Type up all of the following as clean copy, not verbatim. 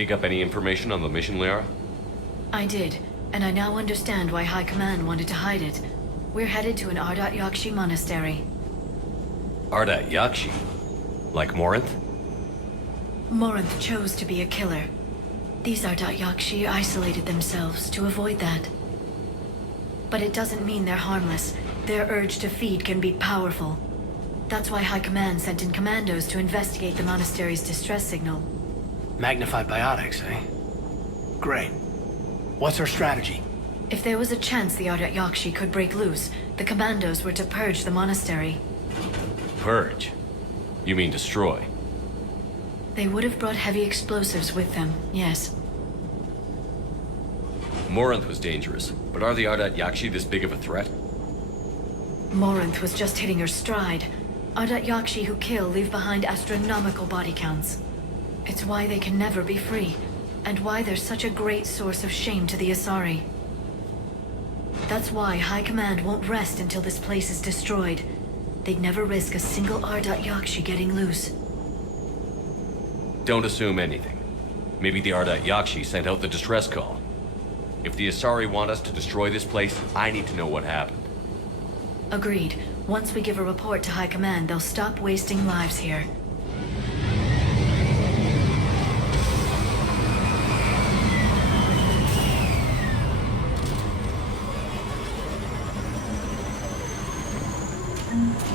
dig up any information on the mission, Liara? I did, and I now understand why High Command wanted to hide it. We're headed to an Ardat-Yakshi monastery. Ardat-Yakshi? Like Morinth? Morinth chose to be a killer. These Ardat-Yakshi isolated themselves to avoid that. But it doesn't mean they're harmless. Their urge to feed can be powerful. That's why High Command sent in commandos to investigate the monastery's distress signal. Magnified biotics, eh? Great. What's our strategy? If there was a chance the Ardat-Yakshi could break loose, the commandos were to purge the monastery. Purge? You mean destroy? They would have brought heavy explosives with them, yes. Morinth was dangerous, but are the Ardat-Yakshi this big of a threat? Morinth was just hitting her stride. Ardat-Yakshi who kill leave behind astronomical body counts. It's why they can never be free, and why they're such a great source of shame to the Asari. That's why High Command won't rest until this place is destroyed. They'd never risk a single Ardat-Yakshi getting loose. Don't assume anything. Maybe the Ardat-Yakshi sent out the distress call. If the Asari want us to destroy this place, I need to know what happened. Agreed. Once we give a report to High Command, they'll stop wasting lives here.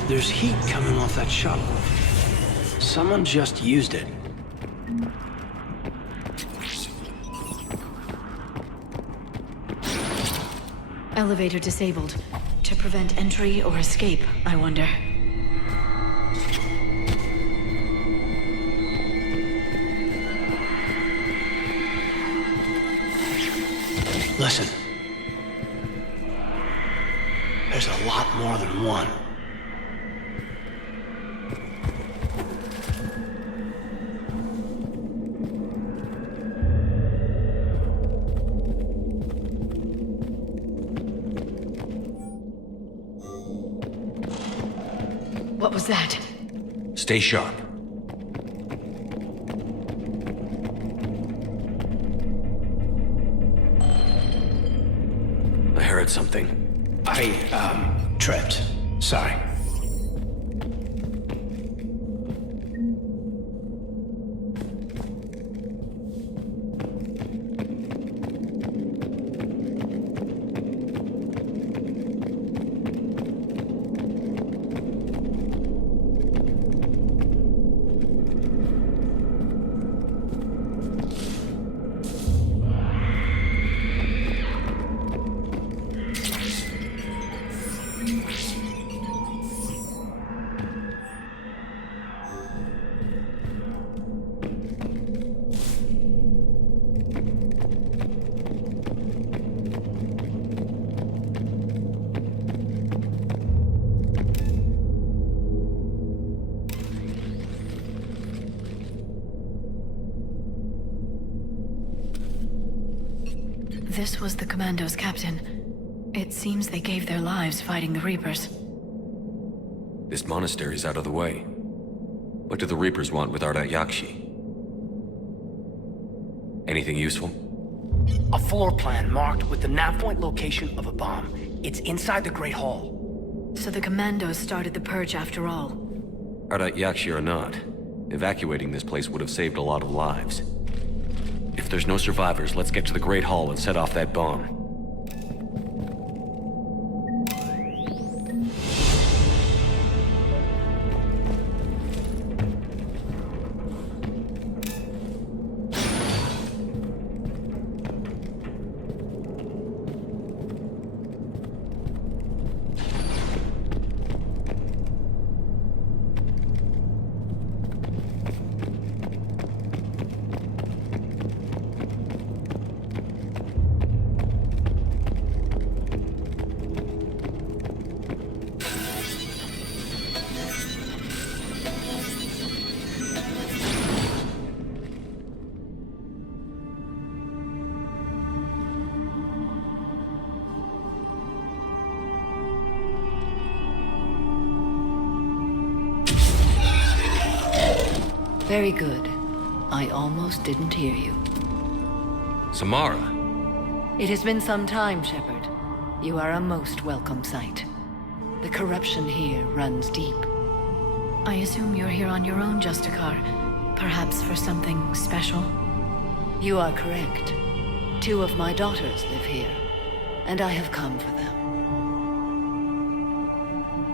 There's heat coming off that shuttle. Someone just used it. Elevator disabled. To prevent entry or escape, I wonder. Listen. There's a lot more than one. What was that? Stay sharp. I heard something. I, tripped. Sorry. This was the Commandos, Captain. It seems they gave their lives fighting the Reapers. This monastery's out of the way. What do the Reapers want with Ardat-Yakshi? Anything useful? A floor plan marked with the nav point location of a bomb. It's inside the Great Hall. So the Commandos started the purge after all. Ardat-Yakshi or not, evacuating this place would have saved a lot of lives. If there's no survivors, let's get to the Great Hall and set off that bomb. Very good. I almost didn't hear you. Samara. It has been some time, Shepard. You are a most welcome sight. The corruption here runs deep. I assume you're here on your own, Justicar. Perhaps for something special? You are correct. 2 of my daughters live here, and I have come for them.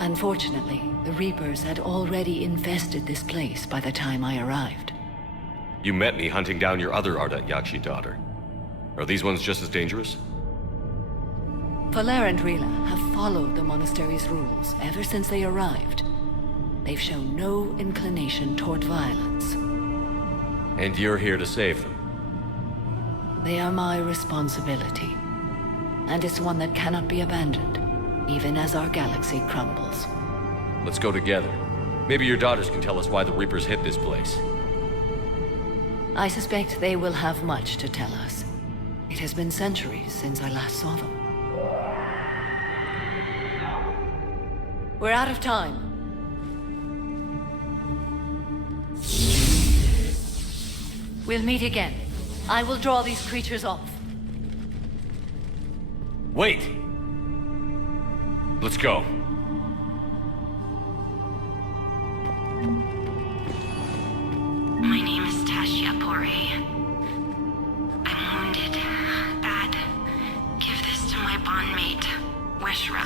Unfortunately, the Reapers had already infested this place by the time I arrived. You met me hunting down your other Ardat-Yakshi daughter. Are these ones just as dangerous? Valer and Rila have followed the monastery's rules ever since they arrived. They've shown no inclination toward violence. And you're here to save them? They are my responsibility. And it's one that cannot be abandoned, even as our galaxy crumbles. Let's go together. Maybe your daughters can tell us why the Reapers hit this place. I suspect they will have much to tell us. It has been centuries since I last saw them. We're out of time. We'll meet again. I will draw these creatures off. Wait! Let's go. My name is Ardat-Yakshi. I'm wounded. Bad. Give this to my bondmate, Weshra.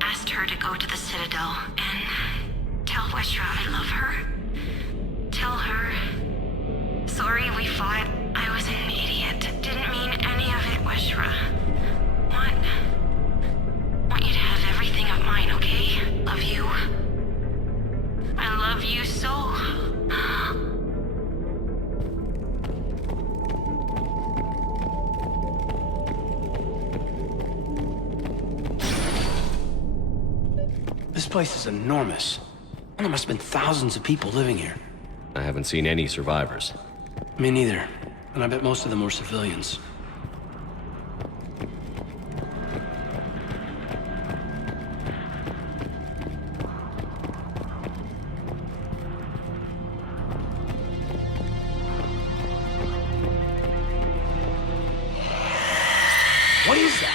Asked her to go to the Citadel and tell Weshra I love her. Tell her... Sorry we fought. I was an idiot. Didn't mean any of it, Weshra. Want you to have everything of mine, okay? Love you. I love you so. This place is enormous. There must have been thousands of people living here. I haven't seen any survivors. Me neither. And I bet most of them were civilians. What is that?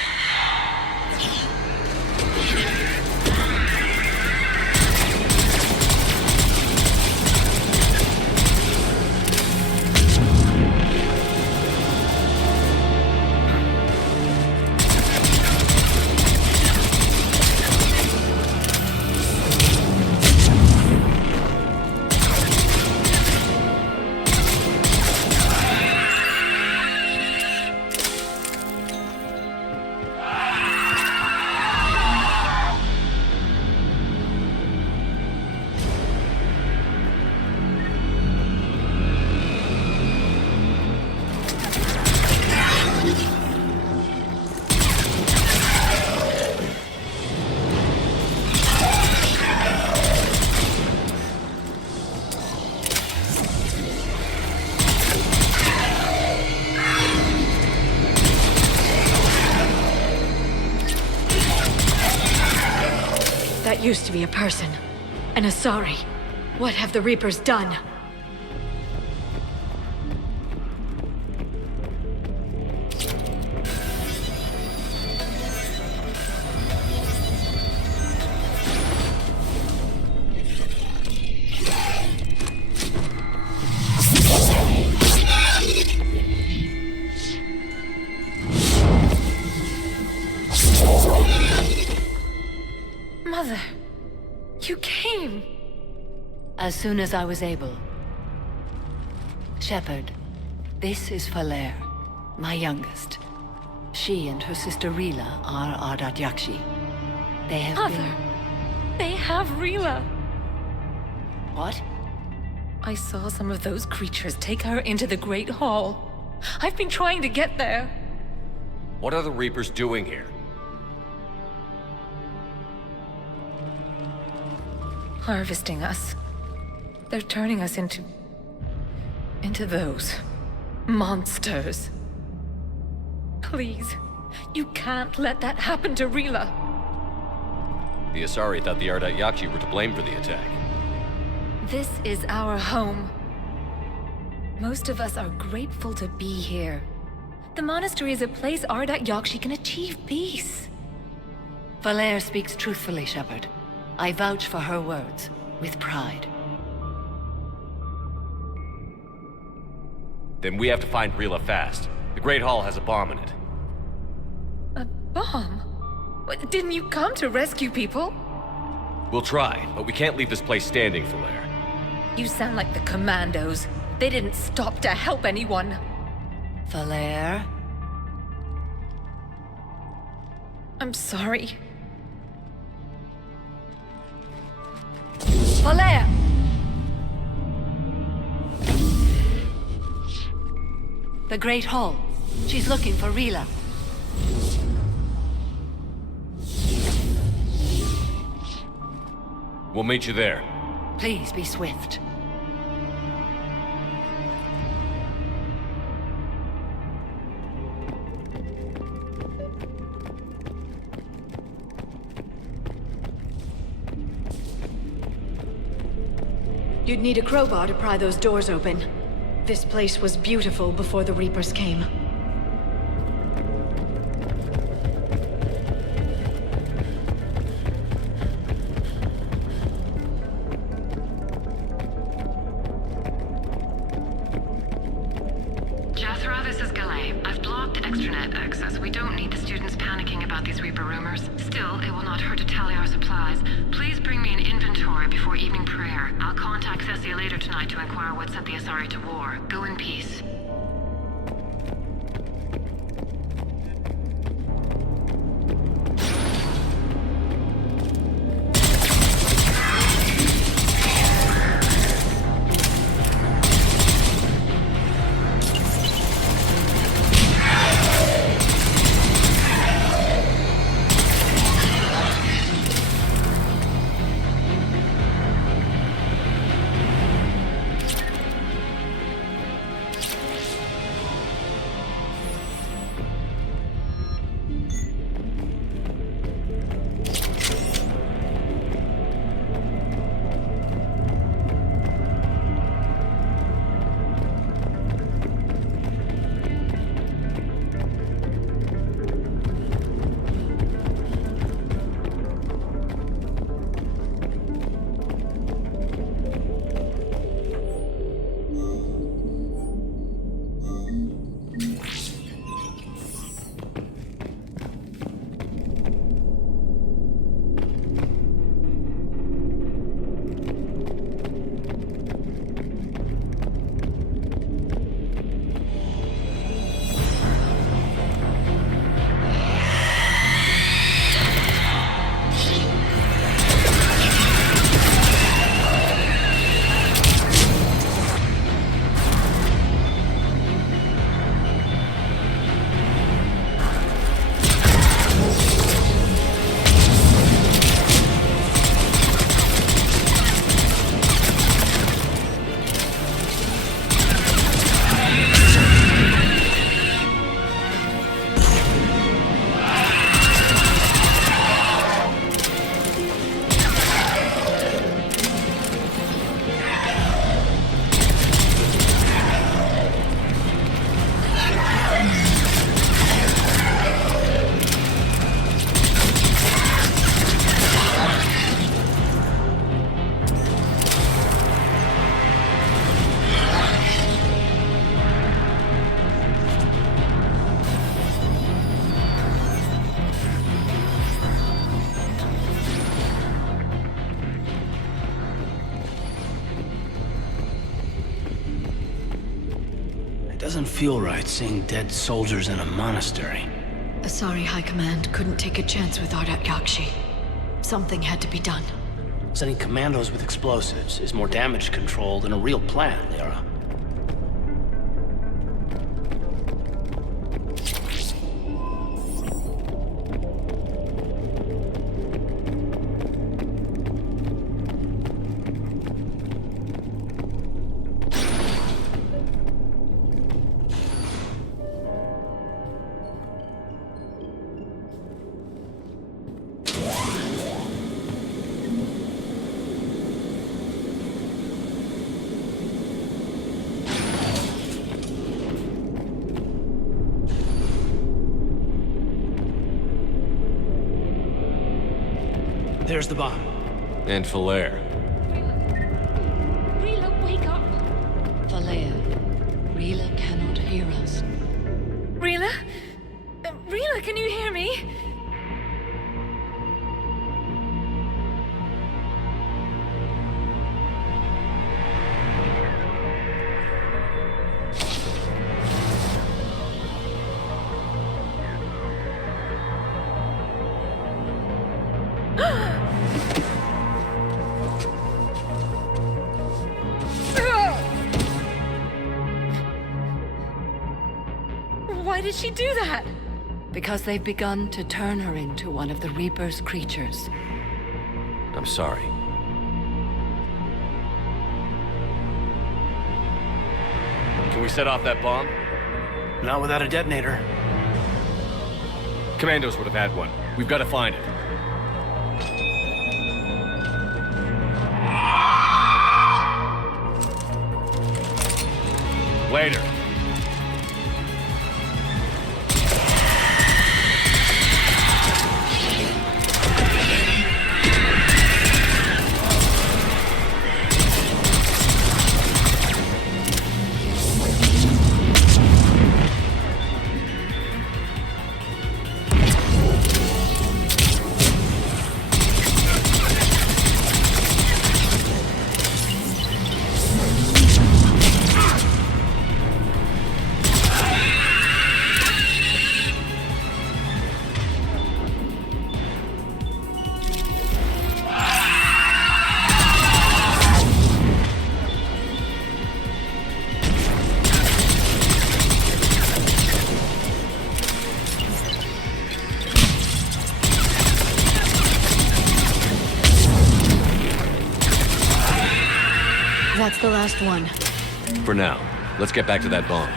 That used to be a person. An Asari. What have the Reapers done? Mother, you came! As soon as I was able. Shepard, this is Valer, my youngest. She and her sister Rila are Ardat-Yakshi. They have Mother, they have Rila. What? I saw some of those creatures take her into the Great Hall. I've been trying to get there. What are the Reapers doing here? Harvesting us. They're turning us into those monsters. Please, you can't let that happen to Rila. The Asari thought the Ardat-Yakshi were to blame for the attack. This is our home. Most of us are grateful to be here. The monastery is a place Ardat-Yakshi can achieve peace. Valere speaks truthfully, Shepard. I vouch for her words, with pride. Then we have to find Rila fast. The Great Hall has a bomb in it. A bomb? What, didn't you come to rescue people? We'll try, but we can't leave this place standing, Valere. You sound like the Commandos. They didn't stop to help anyone. Valere? I'm sorry. Valere! The Great Hall. She's looking for Rila. We'll meet you there. Please be swift. You'd need a crowbar to pry those doors open. This place was beautiful before the Reapers came. Jethro, this is Galay. I've blocked extranet access. We don't need the students panicking about these Reaper rumors. Still, it will not hurt to tally our supplies. Please bring me an inventory before evening prayer. I'll contact Cessia later tonight to inquire what set the Asari to war. Go in peace. Doesn't feel right seeing dead soldiers in a monastery. Asari High Command couldn't take a chance with Ardat-Yakshi. Something had to be done. Sending commandos with explosives is more damage control than a real plan, Lyra. There's the bomb. And Falair. Rila, wake up! Valea, Rila cannot hear us. Rila? Rila, can you hear me? Why did she do that? Because they've begun to turn her into one of the Reaper's creatures. I'm sorry. Can we set off that bomb? Not without a detonator. Commandos would have had one. We've got to find it. Later. That's the last one. For now, let's get back to that bomb.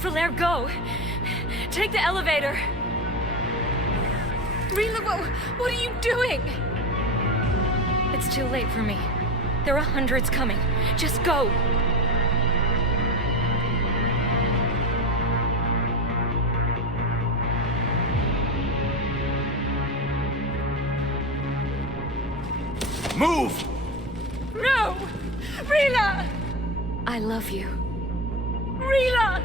Falair, go! Take the elevator! Rila, what are you doing? It's too late for me. There are hundreds coming. Just go! Move! No! Rila! I love you. Rila!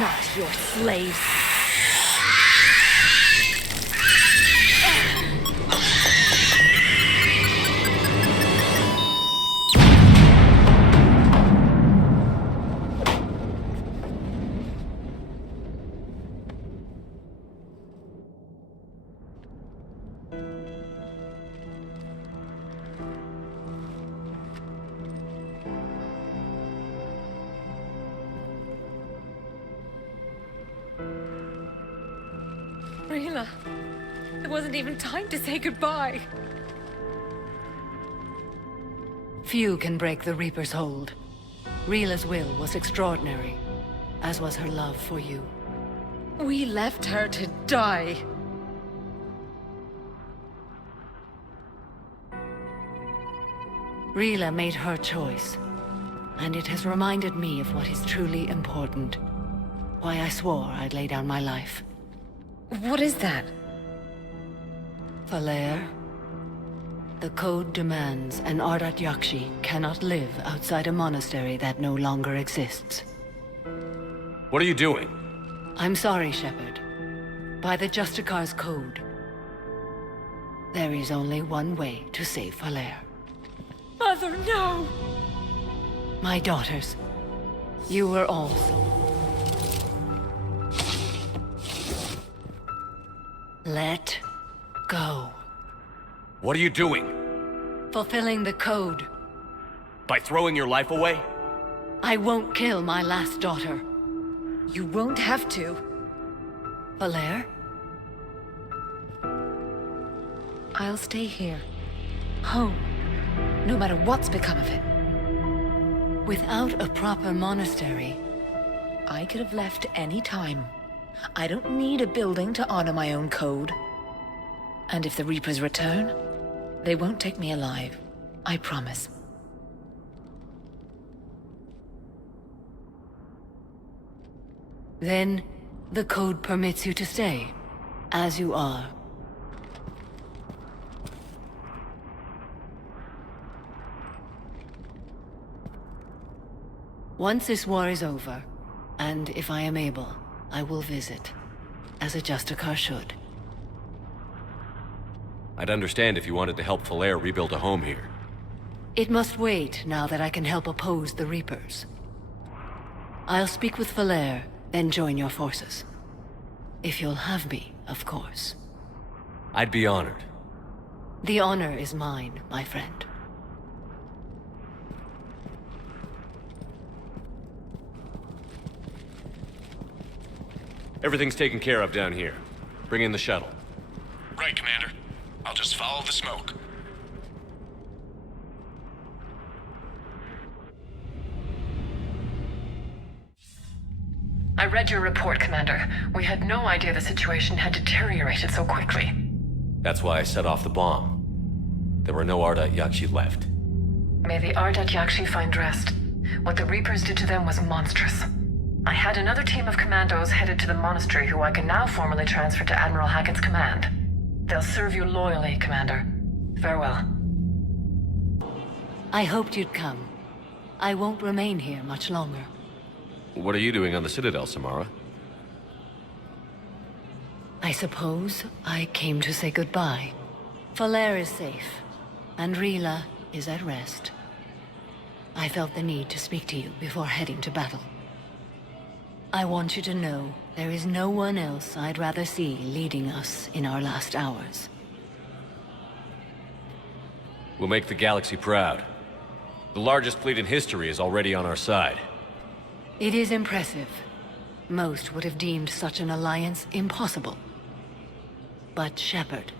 Not your slaves. Rila, there wasn't even time to say goodbye. Few can break the Reaper's hold. Rila's will was extraordinary, as was her love for you. We left her to die. Rila made her choice, and it has reminded me of what is truly important. Why I swore I'd lay down my life. What is that? Falair, the code demands an Ardat-Yakshi cannot live outside a monastery that no longer exists. What are you doing? I'm sorry, Shepard. By the Justicar's code, there is only one way to save Falere. Mother, no! My daughters, you were also. Let go. What are you doing? Fulfilling the code. By throwing your life away? I won't kill my last daughter. You won't have to. Falere? I'll stay here. Home. No matter what's become of it. Without a proper monastery, I could have left any time. I don't need a building to honor my own code. And if the Reapers return, they won't take me alive. I promise. then the code permits you to stay, as you are. Once this war is over, and if I am able, I will visit, as a Justicar should. I'd understand if you wanted to help Falere rebuild a home here. It must wait now that I can help oppose the Reapers. I'll speak with Falere, then join your forces. If you'll have me, of course. I'd be honored. The honor is mine, my friend. Everything's taken care of down here. Bring in the shuttle. Right, Commander. I'll just follow the smoke. I read your report, Commander. We had no idea the situation had deteriorated so quickly. That's why I set off the bomb. There were no Ardat-Yakshi left. May the Ardat-Yakshi find rest. What the Reapers did to them was monstrous. I had another team of commandos headed to the monastery who I can now formally transfer to Admiral Hackett's command. They'll serve you loyally, Commander. Farewell. I hoped you'd come. I won't remain here much longer. What are you doing on the Citadel, Samara? I suppose I came to say goodbye. Falere is safe, and Rila is at rest. I felt the need to speak to you before heading to battle. I want you to know there is no one else I'd rather see leading us in our last hours. We'll make the galaxy proud. The largest fleet in history is already on our side. It is impressive. Most would have deemed such an alliance impossible. But Shepard,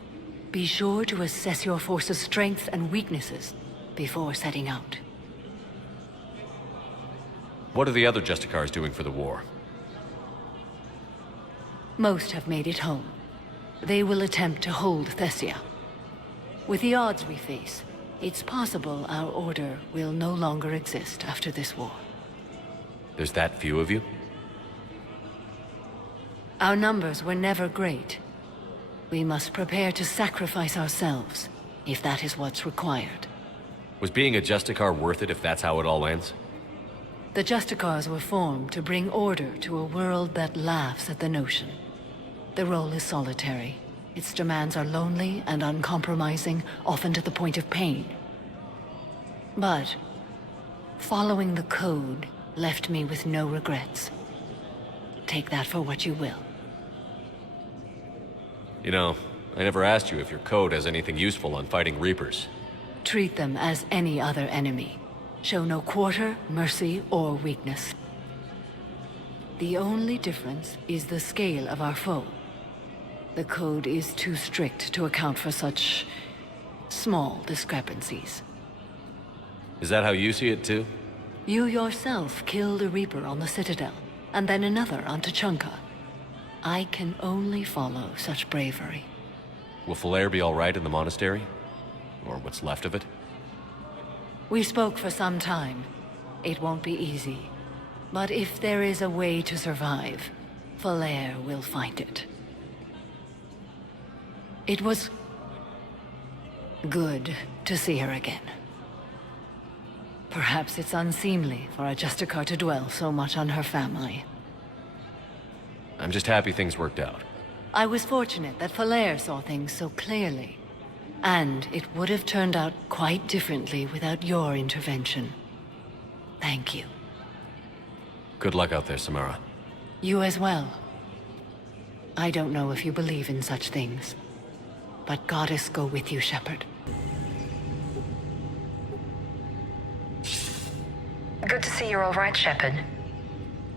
be sure to assess your force's strengths and weaknesses before setting out. What are the other Justicars doing for the war? Most have made it home. They will attempt to hold Thessia. With the odds we face, it's possible our order will no longer exist after this war. There's that few of you? Our numbers were never great. We must prepare to sacrifice ourselves, if that is what's required. Was being a Justicar worth it if that's how it all ends? The Justicars were formed to bring order to a world that laughs at the notion. The role is solitary. Its demands are lonely and uncompromising, often to the point of pain. But following the code left me with no regrets. Take that for what you will. You know, I never asked you if your code has anything useful on fighting Reapers. Treat them as any other enemy. Show no quarter, mercy, or weakness. The only difference is the scale of our foe. The code is too strict to account for such small discrepancies. Is that how you see it too? You yourself killed a Reaper on the Citadel, and then another on Tuchanka. I can only follow such bravery. Will Falere be all right in the monastery? Or what's left of it? We spoke for some time. It won't be easy. But if there is a way to survive, Falere will find it. It was good to see her again. Perhaps it's unseemly for a Justicar to dwell so much on her family. I'm just happy things worked out. I was fortunate that Falair saw things so clearly. And it would have turned out quite differently without your intervention. Thank you. Good luck out there, Samara. You as well. I don't know if you believe in such things, but Goddess go with you, Shepard. Good to see you're all right, Shepard.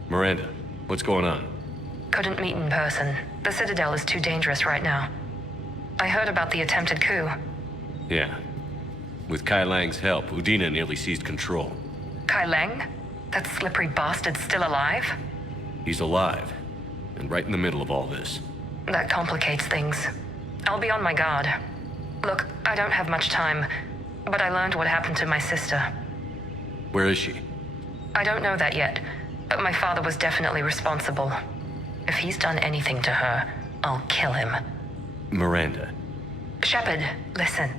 Miranda, what's going on? Couldn't meet in person. The Citadel is too dangerous right now. I heard about the attempted coup. Yeah. With Kai Lang's help, Udina nearly seized control. Kai Lang? That slippery bastard's still alive? He's alive, and right in the middle of all this. That complicates things. I'll be on my guard. Look, I don't have much time, but I learned what happened to my sister. Where is she? I don't know that yet, but my father was definitely responsible. If he's done anything to her, I'll kill him. Miranda. Shepard, listen.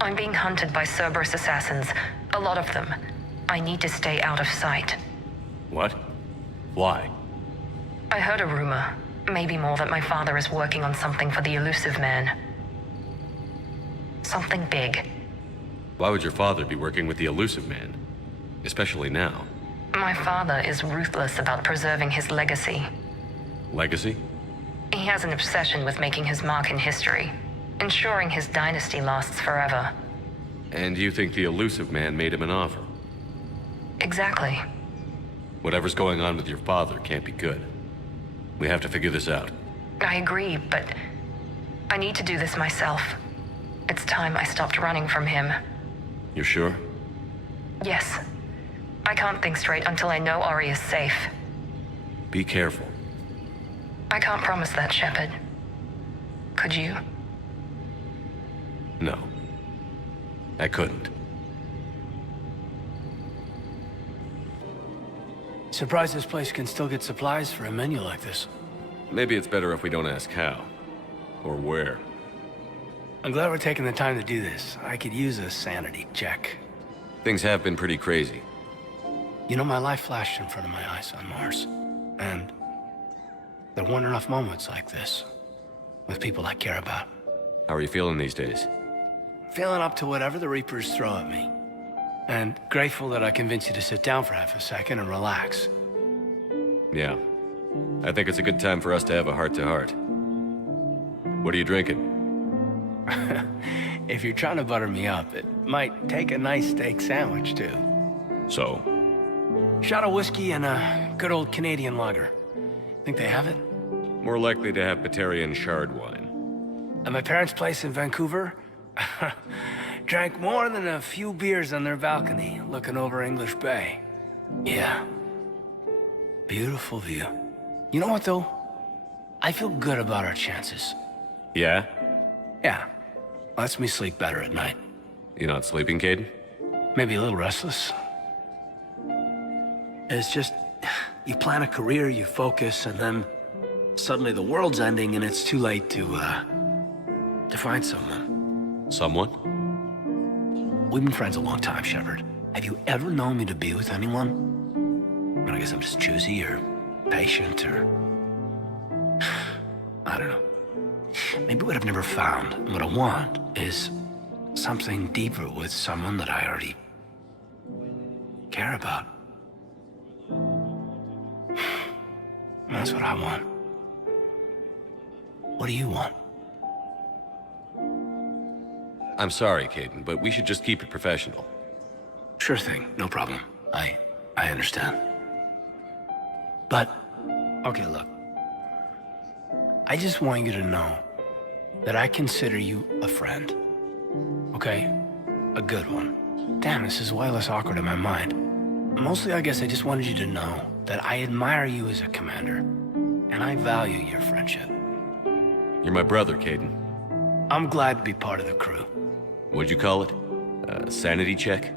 I'm being hunted by Cerberus assassins, a lot of them. I need to stay out of sight. What? Why? I heard a rumor, maybe more, that my father is working on something for the Elusive Man. Something big. Why would your father be working with the Elusive Man? Especially now. My father is ruthless about preserving his legacy. Legacy? He has an obsession with making his mark in history, ensuring his dynasty lasts forever. And you think the Elusive Man made him an offer? Exactly. Whatever's going on with your father can't be good. We have to figure this out. I agree, but I need to do this myself. It's time I stopped running from him. You're sure? Yes. I can't think straight until I know Ori is safe. Be careful. I can't promise that, Shepard. Could you? No. I couldn't. Surprised this place can still get supplies for a menu like this. Maybe it's better if we don't ask how. Or where. I'm glad we're taking the time to do this. I could use a sanity check. Things have been pretty crazy. You know, my life flashed in front of my eyes on Mars. And there weren't enough moments like this with people I care about. How are you feeling these days? Feeling up to whatever the Reapers throw at me. And grateful that I convinced you to sit down for half a second and relax. Yeah. I think it's a good time for us to have a heart-to-heart. What are you drinking? If you're trying to butter me up, it might take a nice steak sandwich, too. So? Shot of whiskey and a good old Canadian lager. Think they have it? More likely to have Batarian shard wine. At my parents' place in Vancouver, drank more than a few beers on their balcony, looking over English Bay. Yeah. Beautiful view. You know what, though? I feel good about our chances. Yeah? Yeah. Lets me sleep better at night. You not sleeping, Caden? Maybe a little restless. It's just, you plan a career, you focus, and then suddenly the world's ending and it's too late to find someone. Someone? We've been friends a long time, Shepard. Have you ever known me to be with anyone? I guess I'm just choosy or patient or... I don't know. Maybe what I've never found, and what I want, is something deeper with someone that I already care about. That's what I want. What do you want? I'm sorry, Caden, but we should just keep it professional. Sure thing, no problem. I understand. But, okay, look. I just want you to know that I consider you a friend. Okay? A good one. Damn, this is way less awkward in my mind. Mostly, I guess I just wanted you to know that I admire you as a commander, and I value your friendship. You're my brother, Caden. I'm glad to be part of the crew. What'd you call it? Sanity check?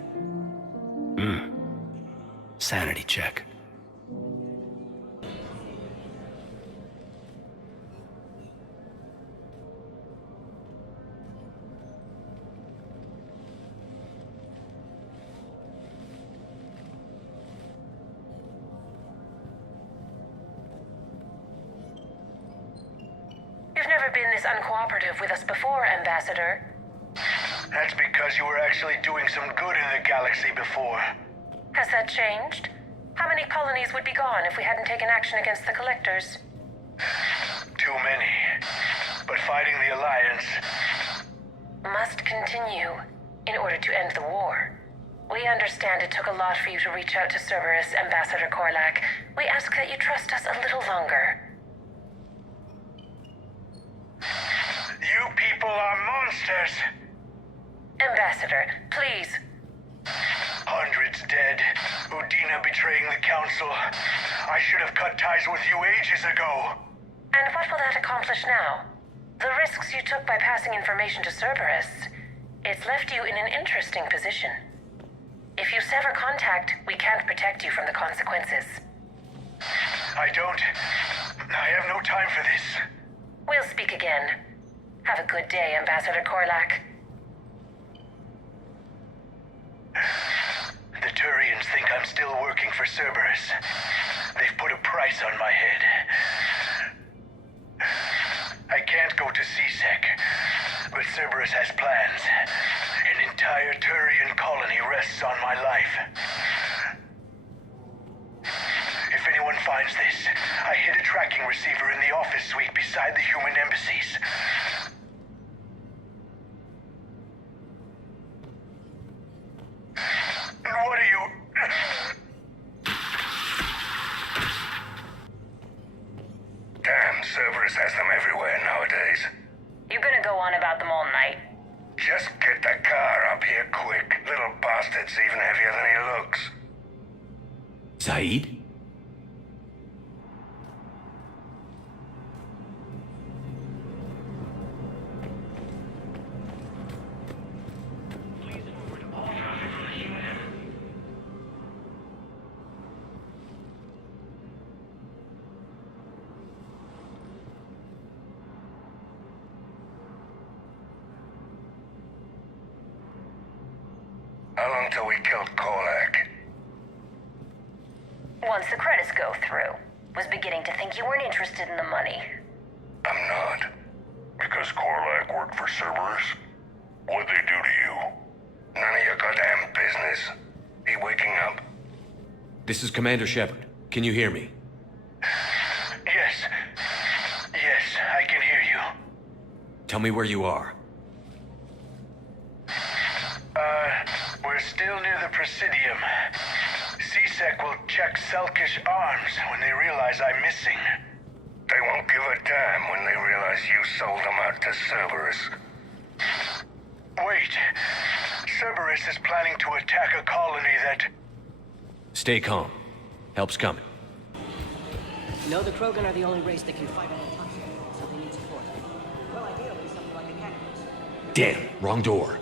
Sanity check. never been this uncooperative with us before, Ambassador. That's because you were actually doing some good in the galaxy before. Has that changed? How many colonies would be gone if we hadn't taken action against the Collectors? Too many. But fighting the Alliance... Must continue in order to end the war. We understand it took a lot for you to reach out to Cerberus, Ambassador Korlak. We ask that you trust us a little longer. You people are monsters! Ambassador, please. Hundreds dead. Udina betraying the Council. I should have cut ties with you ages ago. And what will that accomplish now? The risks you took by passing information to Cerberus, it's left you in an interesting position. If you sever contact, we can't protect you from the consequences. I have no time for this. We'll speak again. Have a good day, Ambassador Korlak. The Turians think I'm still working for Cerberus. They've put a price on my head. I can't go to C-Sec, but Cerberus has plans. An entire Turian colony rests on my life. If anyone finds this, I hid a tracking receiver in the office suite beside the human embassies. What are you... Damn, Cerberus has them everywhere nowadays. You gonna go on about them all night? Just get the car up here quick. Little bastard's even heavier than he looks. Saeed? How long till we killed Korlak? Once the credits go through. Was beginning to think you weren't interested in the money. I'm not. Because Korlak worked for Cerberus? What'd they do to you? None of your goddamn business. He waking up? This is Commander Shepard. Can you hear me? Yes. Yes, I can hear you. Tell me where you are. We're still near the Presidium. C-Sec will check Selkish arms when they realize I'm missing. They won't give a damn when they realize you sold them out to Cerberus. Wait. Cerberus is planning to attack a colony that... Stay calm. Help's coming. No, the Krogan are the only race that can fight on the toxic, so they need support. Well, ideally, something like a cactus. Damn, wrong door.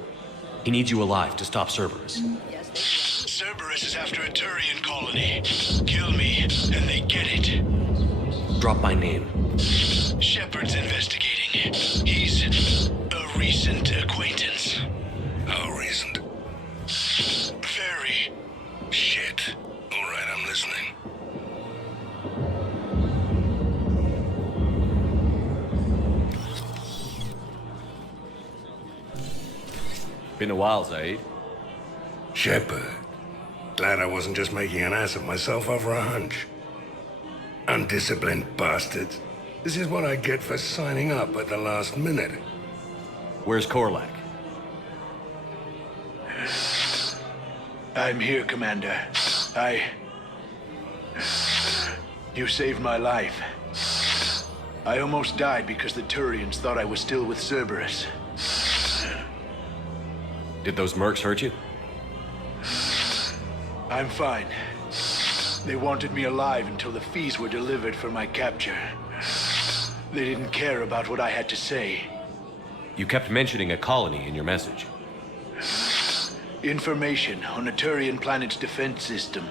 He needs you alive to stop Cerberus. Yes, Cerberus is after a Turian colony. Kill me, and they get it. Drop my name. Shepard's investigating. He's a recent acquaintance. How recent? Very. Shit. All right, I'm listening. Been a while, Zaid. Shepard. Glad I wasn't just making an ass of myself over a hunch. Undisciplined bastards. This is what I get for signing up at the last minute. Where's Korlak? I'm here, Commander. You saved my life. I almost died because the Turians thought I was still with Cerberus. Did those mercs hurt you? I'm fine. They wanted me alive until the fees were delivered for my capture. They didn't care about what I had to say. You kept mentioning a colony in your message. Information on a Turian planet's defense system.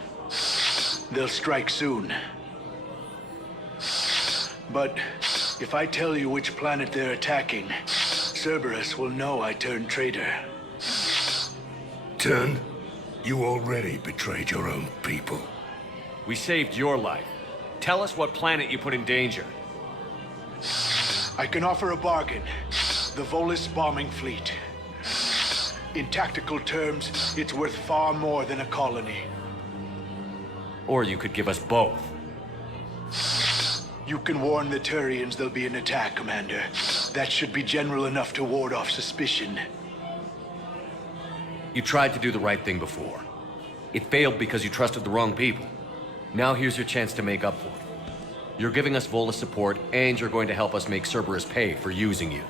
They'll strike soon. But if I tell you which planet they're attacking, Cerberus will know I turned traitor. Turned? You already betrayed your own people. We saved your life. Tell us what planet you put in danger. I can offer a bargain. The Volus bombing fleet. In tactical terms, it's worth far more than a colony. Or you could give us both. You can warn the Turians there'll be an attack, Commander. That should be general enough to ward off suspicion. You tried to do the right thing before. It failed because you trusted the wrong people. Now here's your chance to make up for it. You're giving us Volus support, and you're going to help us make Cerberus pay for using you.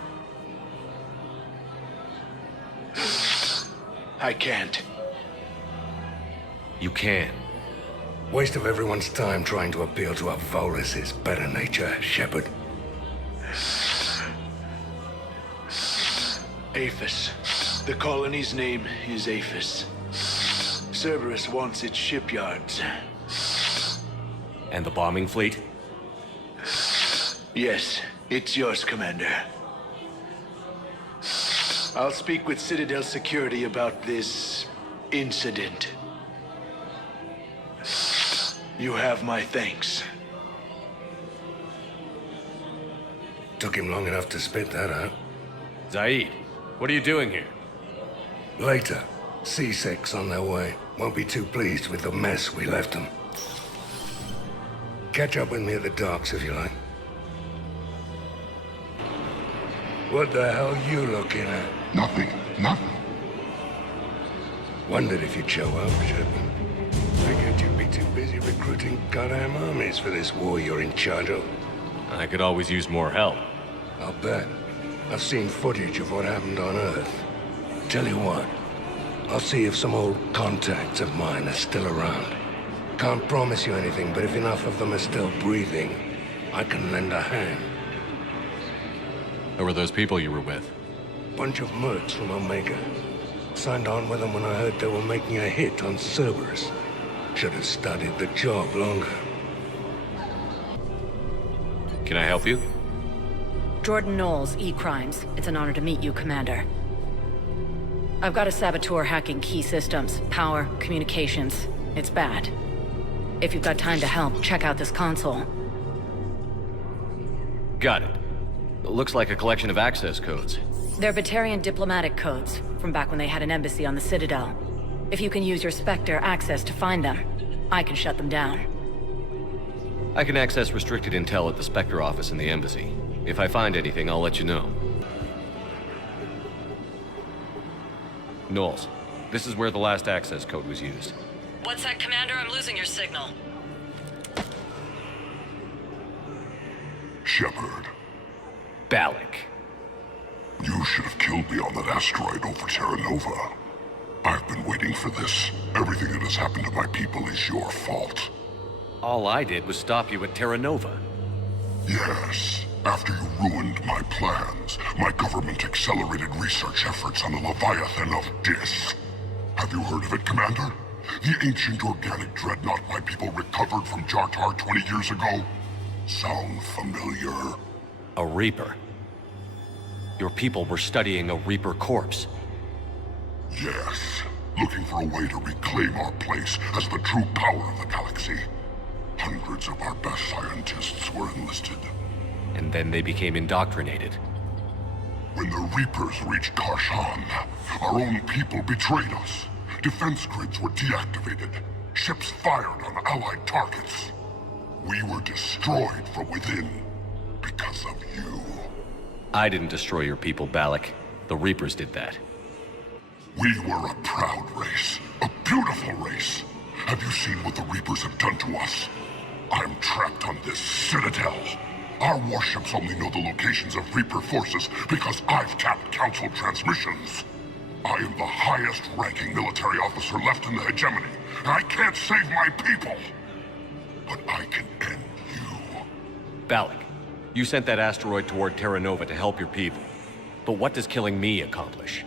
I can't. You can. Waste of everyone's time trying to appeal to a Volus's better nature, Shepard. Aphis. The colony's name is Aphis. Cerberus wants its shipyards. And the bombing fleet? Yes, it's yours, Commander. I'll speak with Citadel Security about this incident. You have my thanks. Took him long enough to spit that out. Zaid, what are you doing here? Later, C-Sec's on their way. Won't be too pleased with the mess we left them. Catch up with me at the docks if you like. What the hell you looking at? Nothing. Wondered if you'd show up, Shepard. Figured you'd be too busy recruiting goddamn armies for this war you're in charge of. I could always use more help. I'll bet. I've seen footage of what happened on Earth. Tell you what, I'll see if some old contacts of mine are still around. Can't promise you anything, but if enough of them are still breathing, I can lend a hand. Who were those people you were with? Bunch of mercs from Omega. Signed on with them when I heard they were making a hit on Cerberus. Should have studied the job longer. Can I help you? Jordan Knowles, E-Crimes. It's an honor to meet you, Commander. I've got a saboteur hacking key systems, power, communications. It's bad. If you've got time to help, check out this console. Got it. Looks like a collection of access codes. They're Batarian diplomatic codes, from back when they had an embassy on the Citadel. If you can use your Spectre access to find them, I can shut them down. I can access restricted intel at the Spectre office in the embassy. If I find anything, I'll let you know. Knowles, this is where the last access code was used. What's that, Commander? I'm losing your signal. Shepard. Balak. You should have killed me on that asteroid over Terra Nova. I've been waiting for this. Everything that has happened to my people is your fault. All I did was stop you at Terra Nova. Yes. After you ruined my plans, my government accelerated research efforts on the Leviathan of Dis. Have you heard of it, Commander? The ancient organic dreadnought my people recovered from Jartar 20 years ago? Sound familiar? A Reaper. Your people were studying a Reaper corpse. Yes. Looking for a way to reclaim our place as the true power of the galaxy. Hundreds of our best scientists were enlisted. And then they became indoctrinated. When the Reapers reached Karshan, our own people betrayed us. Defense grids were deactivated. Ships fired on Allied targets. We were destroyed from within because of you. I didn't destroy your people, Balak. The Reapers did that. We were a proud race. A beautiful race. Have you seen what the Reapers have done to us? I'm trapped on this citadel. Our warships only know the locations of Reaper forces because I've tapped Council transmissions. I am the highest-ranking military officer left in the hegemony, and I can't save my people. But I can end you. Balak, you sent that asteroid toward Terra Nova to help your people. But what does killing me accomplish?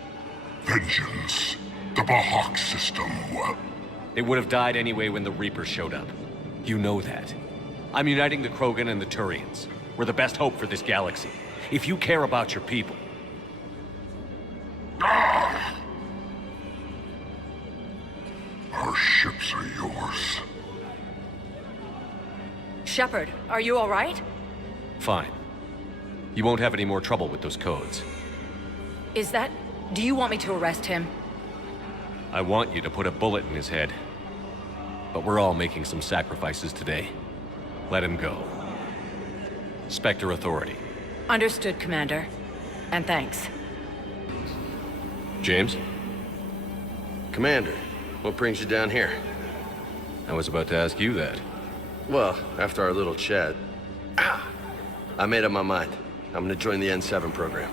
Vengeance. The Bahak system, well... They would have died anyway when the Reapers showed up. You know that. I'm uniting the Krogan and the Turians. We're the best hope for this galaxy. If you care about your people... Ah! Our ships are yours. Shepard, are you all right? Fine. You won't have any more trouble with those codes. Is that... Do you want me to arrest him? I want you to put a bullet in his head. But we're all making some sacrifices today. Let him go. Spectre Authority. Understood, Commander. And thanks. James? Commander, what brings you down here? I was about to ask you that. Well, after our little chat, I made up my mind. I'm gonna join the N7 program.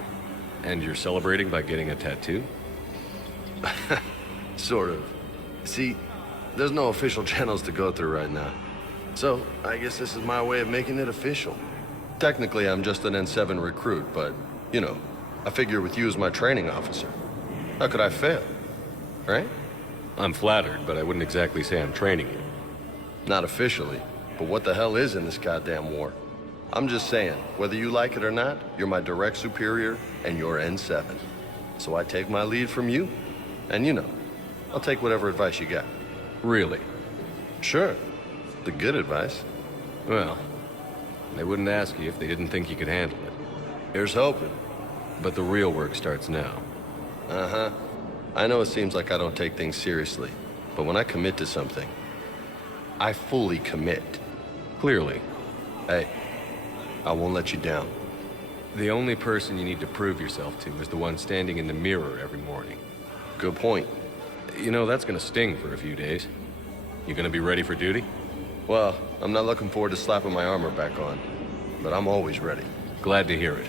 And you're celebrating by getting a tattoo? Sort of. See, there's no official channels to go through right now. So, I guess this is my way of making it official. Technically, I'm just an N7 recruit, but, you know, I figure with you as my training officer, how could I fail? Right? I'm flattered, but I wouldn't exactly say I'm training you. Not officially, but what the hell is in this goddamn war? I'm just saying, whether you like it or not, you're my direct superior, and you're N7. So I take my lead from you, and you know, I'll take whatever advice you got. Really? Sure. The good advice. Well, they wouldn't ask you if they didn't think you could handle it. Here's hoping. But the real work starts now. Uh-huh. I know it seems like I don't take things seriously, but when I commit to something, I fully commit. Clearly. Hey, I won't let you down. The only person you need to prove yourself to is the one standing in the mirror every morning. Good point. You know, that's gonna sting for a few days. You gonna be ready for duty? Well, I'm not looking forward to slapping my armor back on, but I'm always ready. Glad to hear it.